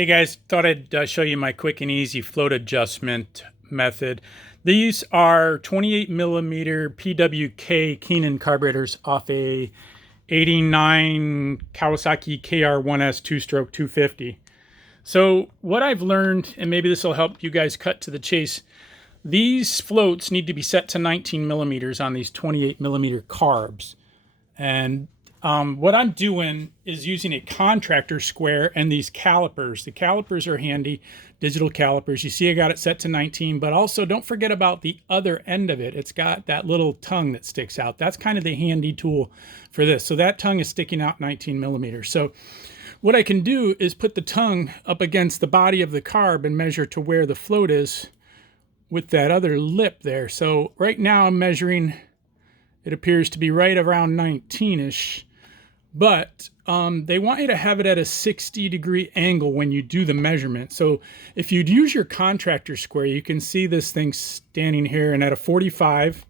Hey guys, thought I'd show you my quick and easy float adjustment method. These are 28 millimeter PWK Keihin carburetors off a 89 Kawasaki KR-1S two-stroke 250. So what I've learned, and maybe this will help you guys cut to the chase, these floats need to be set to 19 millimeters on these 28 millimeter carbs. And what I'm doing is using a contractor square and these calipers. The calipers are handy, digital calipers. You see I got it set to 19, but also don't forget about the other end of it. It's got that little tongue that sticks out. That's kind of the handy tool for this. So that tongue is sticking out 19 millimeters. So what I can do is put the tongue up against the body of the carb and measure to where the float is with that other lip there. So right now I'm measuring, it appears to be right around 19-ish. But they want you to have it at a 60-degree angle when you do the measurement. So if you'd use your contractor square, you can see this thing standing here, and at a 45,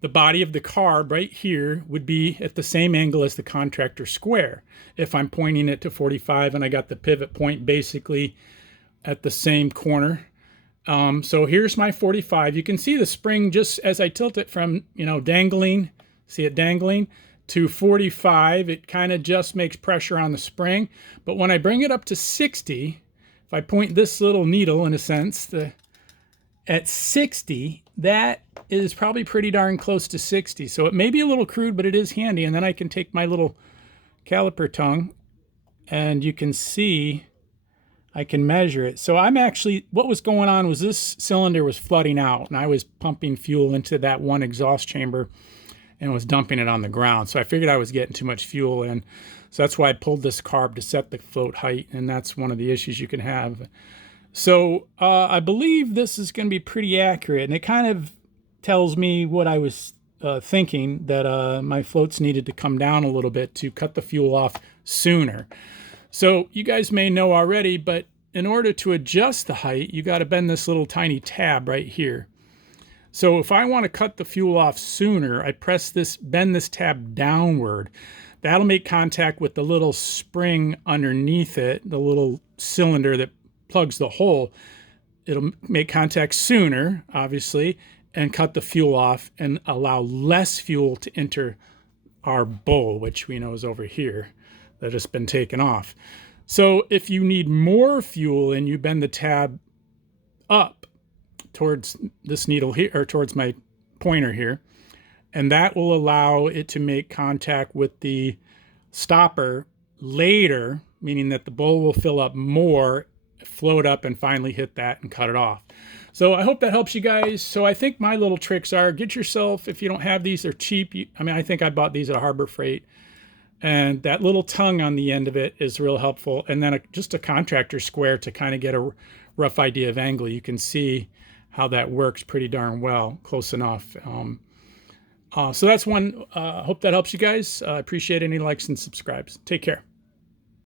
the body of the carb right here would be at the same angle as the contractor square. If I'm pointing it to 45 and I got the pivot point basically at the same corner. So here's my 45. You can see the spring just as I tilt it from, dangling, see it dangling, to 45, it kind of just makes pressure on the spring. But when I bring it up to 60, if I point this little needle, in a sense, at 60, that is probably pretty darn close to 60. So it may be a little crude, but it is handy. And then I can take my little caliper tongue, and you can see I can measure it. So I'm actually, what was going on was this cylinder was flooding out, and I was pumping fuel into that one exhaust chamber and was dumping it on the ground. So I figured I was getting too much fuel in. So that's why I pulled this carb to set the float height, and that's one of the issues you can have. So I believe this is going to be pretty accurate, and it kind of tells me what I was thinking, that my floats needed to come down a little bit to cut the fuel off sooner. So you guys may know already, but in order to adjust the height, you got to bend this little tiny tab right here. So if I want to cut the fuel off sooner, I press this, bend this tab downward. That'll make contact with the little spring underneath it, the little cylinder that plugs the hole. It'll make contact sooner, obviously, and cut the fuel off and allow less fuel to enter our bowl, which we know is over here, that has been taken off. So if you need more fuel and you bend the tab up towards this needle here, or towards my pointer here, and that will allow it to make contact with the stopper later, meaning that the bowl will fill up more, float up, and finally hit that and cut it off. So I hope that helps you guys. So I think my little tricks are, get yourself, if you don't have these, they're cheap. I think I bought these at Harbor Freight, and that little tongue on the end of it is real helpful. And then just a contractor square to kind of get a rough idea of angle. You can see how that works pretty darn well, close enough. So that's one. Hope that helps you guys. I appreciate any likes and subscribes. Take care.